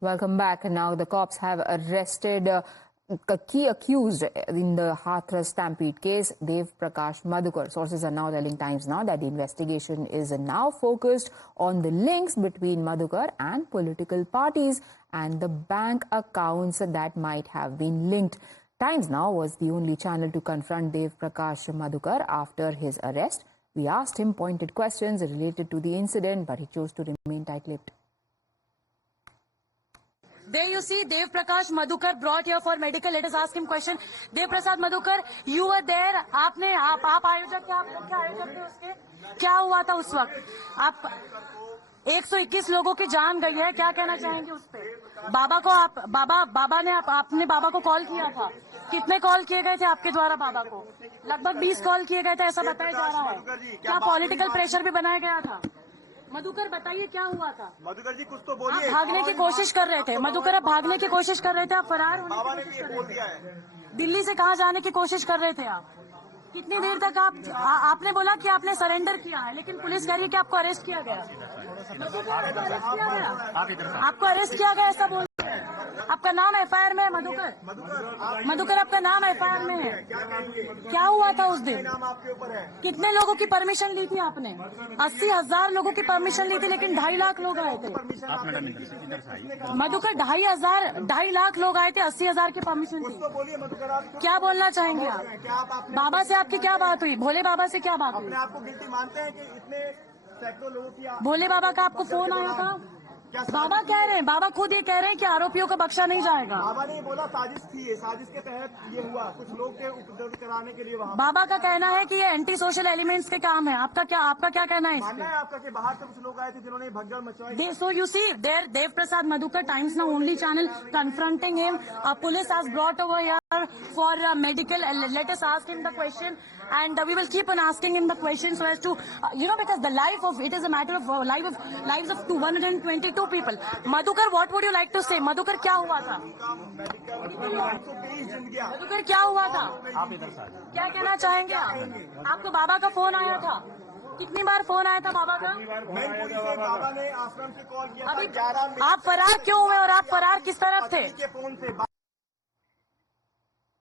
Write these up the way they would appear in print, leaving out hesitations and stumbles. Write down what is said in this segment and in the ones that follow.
Welcome back. And now the cops have arrested a key accused in the Hathras stampede case, Dev Prakash Madhukar. Sources are now telling Times Now that the investigation is now focused on the links between Madhukar and political parties and the bank accounts that might have been linked. Times Now was the only channel to confront Dev Prakash Madhukar after his arrest. We asked him pointed questions related to the incident, but he chose to remain tight-lipped. There you see Dev Prakash Madhukar brought here for medical. Let us ask him question. Dev Prasad Madhukar, you were there. आप आयोजक थे, आप मुख्य आयोजक थे उसके. क्या हुआ था उस वक्त? आप 121 लोगों की जान गई है. क्या कहना चाहेंगे उस पे? बाबा को आपने बाबा को कॉल किया था. कितने कॉल किए गए थे आपके द्वारा बाबा को? लगभग 20 कॉल किए गए थे ऐसा बताया जा रहा है. क्या पॉलिटिकल प्रेशर भी बनाया गया था? मधुकर बताइए क्या हुआ था? मधुकर जी कुछ तो बोलिए. आप भागने की कोशिश कर रहे थे. मधुकर आप भागने की कोशिश कर रहे थे. आप फरार होने की कोशिश कर रहे थे. दिल्ली से कहाँ जाने की कोशिश कर रहे थे आप? कितनी देर तक आपने बोला कि आपने सरेंडर किया है, लेकिन पुलिस कह रही है कि आपको अरेस्ट किया गया. आपको अरेस्ट किया गया ऐसा बोल. आपका नाम एफआईआर में है मधुकर आपका नाम एफआईआर में है. क्या हुआ था उस दिन? कितने लोगों की परमिशन ली थी आपने? 80,000 लोगों की परमिशन ली थी, लेकिन 2.5 लाख लोग आए थे. मधुकर 2.5 लाख लोग आए थे, 80,000 की परमिशन थी. क्या बोलना चाहेंगे आप? बाबा से आपकी क्या बात हुई? भोले बाबा से क्या बात हुई? आपको गिल्टी मानते हैं कि इतने सैकड़ों लोगों की? भोले बाबा का आपको फोन आया था? बाबा कह रहे हैं, बाबा खुद ये कह रहे हैं कि आरोपियों को बख्शा नहीं जाएगा. बाबा ने बोला साजिश थी, साजिश के तहत ये हुआ. कुछ लोग के उपद्रव कराने के लिए वहाँ. बाबा का कहना है कि ये एंटी सोशल एलिमेंट्स के काम है. आपका क्या कहना है? मानना है आपका कि बाहर से कुछ लोग आए थे जिन्होंने भगदड़ मचवाई? So you see there Dev Prasad Madhukar, Times Now only channel, confronting him. Police has brought over here for medical. Let us ask him the question, and we will keep on asking him the question so as to because the life of it is a matter of lives of 222 people. Madhukar, what would you like to say? Madhukar, क्या हुआ था? मधुकर क्या हुआ था? आप इधर से क्या कहना चाहेंगे आप? आपको बाबा का फोन आया था? कितनी बार फोन आया था बाबा का? बाबा ने आश्रम से कॉल किया. अभी आप फरार क्यों हुए और आप फरार किस तरफ थे?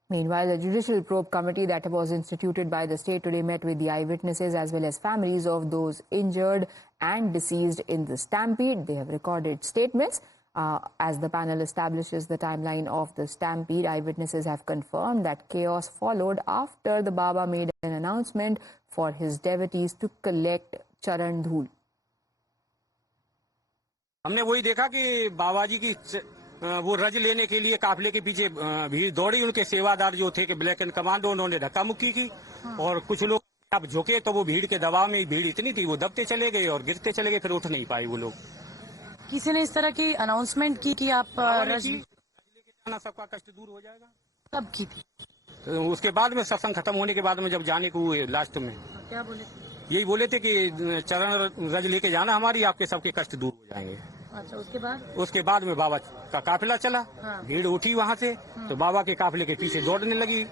Meanwhile, the Judicial Probe Committee that was instituted by the state today met with the eyewitnesses as well as families of those injured and deceased in the stampede. They have recorded statements. As the panel establishes the timeline of the stampede, eyewitnesses have confirmed that chaos followed after the Baba made an announcement for his devotees to collect charan dhool. हमने वही देखा कि बाबा जी की वो रज लेने के लिए काफिले के पीछे भीड़ दौड़ी. उनके सेवादार जो थे कि ब्लैक एंड कमांडो, उन्होंने धक्का मुक्की की और कुछ लोग अब झुके तो वो भीड़ के दबाव में भीड़ इतनी थी वो दबते चले गए और गिरते चले गए, फिर उठ नहीं पाए वो लोग. किसी ने इस तरह की अनाउंसमेंट की कि आप रज लेके जाना, सबका कष्ट दूर हो जाएगा. कब की थी? उसके बाद में सत्संग खत्म होने के बाद में जब जाने को हुए लास्ट में क्या बोले? यही बोले थे कि चरण रज लेके जाना हमारी, आपके सबके कष्ट दूर हो जाएंगे. अच्छा, उसके बाद में बाबा का काफिला चला. भीड़ उठी वहाँ से तो बाबा के काफिले के पीछे दौड़ने लगी.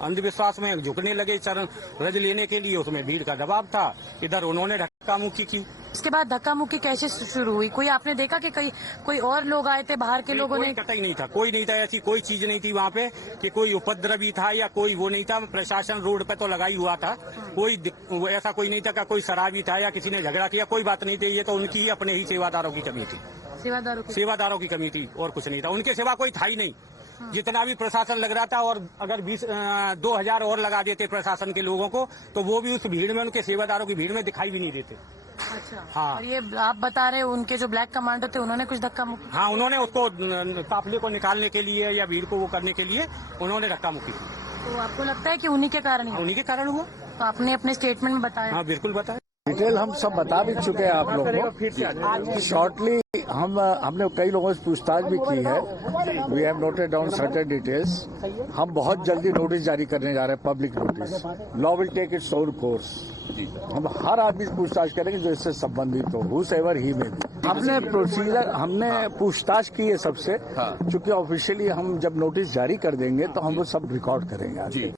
अंधविश्वास में झुकने लगे चरण रज लेने के लिए. उसमें भीड़ का दबाव था. इधर उन्होंने धक्का मुक्की की. उसके बाद धक्का मुक्की कैसे शुरू हुई? कोई आपने देखा कि कोई और लोग आए थे बाहर के लोगों ने? कतई नहीं था, कोई नहीं था. ऐसी कोई चीज नहीं थी वहाँ पे कि कोई उपद्रवी था या कोई वो नहीं था. प्रशासन रोड पे तो लगा ही हुआ था. कोई ऐसा कोई नहीं था कि कोई शराबी था या किसी ने झगड़ा किया. कोई बात नहीं थी. ये तो उनकी अपने ही सेवादारों की कमी थी. सेवादारों की कमी थी और कुछ नहीं था. उनके सिवा कोई था ही नहीं. जितना भी प्रशासन लग रहा था, और अगर 2,000 और लगा देते प्रशासन के लोगों को तो वो भी उस भीड़ में, उनके सेवादारों की भीड़ में दिखाई भी नहीं देते. अच्छा. हाँ. और ये आप बता रहे उनके जो ब्लैक कमांडो थे उन्होंने कुछ धक्का मुक्की? हाँ, उन्होंने उसको काफिले को निकालने के लिए या भीड़ को वो करने के लिए उन्होंने धक्का मुक्की की. तो आपको लगता है कि उन्हीं के कारण हुआ? तो आपने अपने स्टेटमेंट में बताया? हाँ, बिल्कुल बताया. डिटेल हम सब बता भी चुके हैं आप लोगों को. शॉर्टली हमने कई लोगों से पूछताछ भी की है. We have noted down certain details. हम बहुत जल्दी नोटिस जारी करने जा रहे हैं, public notice. Law will take its own course. हम हर आदमी से पूछताछ करेंगे जो इससे संबंधित हो, हुसएवर ही में भी. हमने पूछताछ की है सबसे, चूंकि ऑफिशियली हम जब नोटिस जारी कर देंगे तो हम वो सब रिकॉर्ड करेंगे.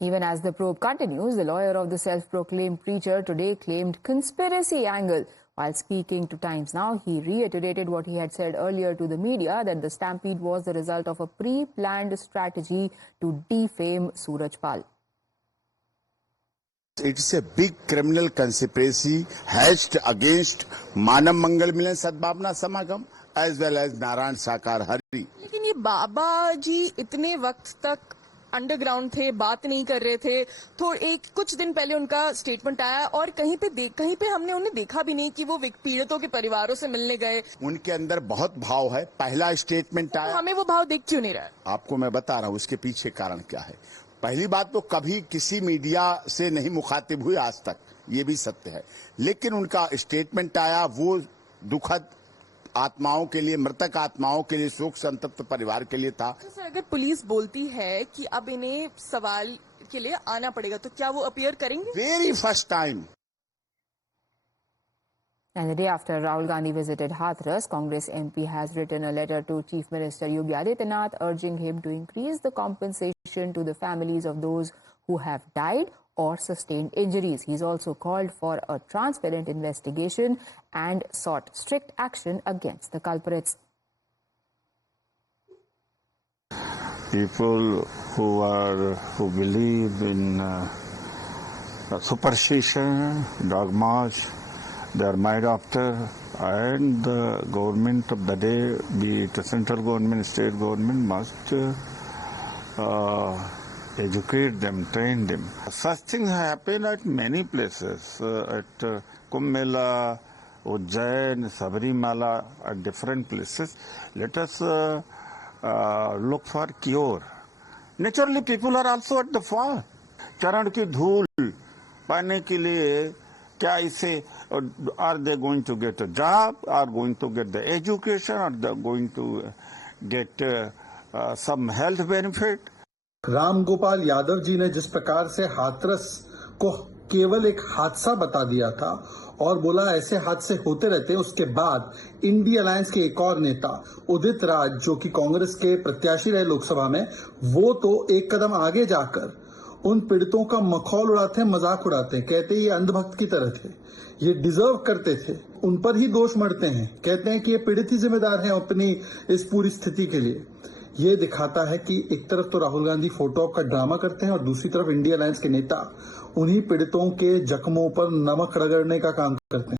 Even as the probe continues, the lawyer of the self-proclaimed preacher today claimed conspiracy angle While speaking to Times Now, he reiterated what he had said earlier to the media, that the stampede was the result of a pre-planned strategy to defame Suraj Pal. It's a big criminal conspiracy hatched against Manav Mangal Milan Sadbhavna Samagam as well as Narayan Sakar Hari. लेकिन ये बाबा जी इतने वक्त तक underground थे, बात नहीं कर रहे थे। तो कुछ दिन पहले उनका स्टेटमेंट आया और कहीं पे हमने उन्हें देखा भी नहीं कि वो पीड़ितों के परिवारों से मिलने गए। उनके अंदर बहुत भाव है। पहला स्टेटमेंट आया, हमें वो भाव दिख क्यों नहीं रहा है? आपको मैं बता रहा हूँ उसके पीछे कारण क्या है। पहली बात तो कभी किसी मीडिया से नहीं मुखातिब हुए आज तक, ये भी सत्य है। लेकिन उनका स्टेटमेंट आया वो दुखद आत्माओं के लिए, मृतक आत्माओं के लिए, शोक संतप्त परिवार के लिए था। सर, अगर पुलिस बोलती है कि अब इन्हें सवाल के लिए आना पड़ेगा तो क्या वो अपीयर करेंगे? Very first time. And the day after Rahul Gandhi visited Hathras, Congress MP has written a letter to Chief Minister Yogi Adityanath urging him to increase the compensation to the families of those who have died or sustained injuries. He's also called for a transparent investigation and sought strict action against the culprits. People who believe in superstition, dogmas, they are made after, and the government of the day, be it the central government, state government, must educate them, train them. Such things happen at many places, at Kumbh Mela, Ujjain, Sabarimala, at different places. Let us look for cure. Naturally, people are also at the fault. चरण की धूल पाने के लिए क्या इसे, are they going to get a job, are going to get the education, are they going to get some health benefit? Ram Gopal Yadav ji ने जिस प्रकार से हाथरस को केवल एक हादसा बता दिया था और बोला ऐसे हादसे होते रहते हैं, उसके बाद इंडिया अलायंस के एक और नेता उदित राज, जो कि कांग्रेस के प्रत्याशी रहे लोकसभा में, वो तो एक कदम आगे जाकर उन पीड़ितों का मखौल उड़ाते हैं, मजाक उड़ाते हैं, कहते हैं ये अंधभक्त की तरह थे, ये डिजर्व करते थे, उन पर ही दोष मढ़ते हैं, कहते हैं कि ये पीड़ित ही जिम्मेदार हैं अपनी इस पूरी स्थिति के लिए। ये दिखाता है कि एक तरफ तो राहुल गांधी फोटो ऑप का ड्रामा करते हैं और दूसरी तरफ इंडिया अलायंस के नेता उन्हीं पीड़ितों के जख्मों पर नमक रगड़ने का काम करते हैं।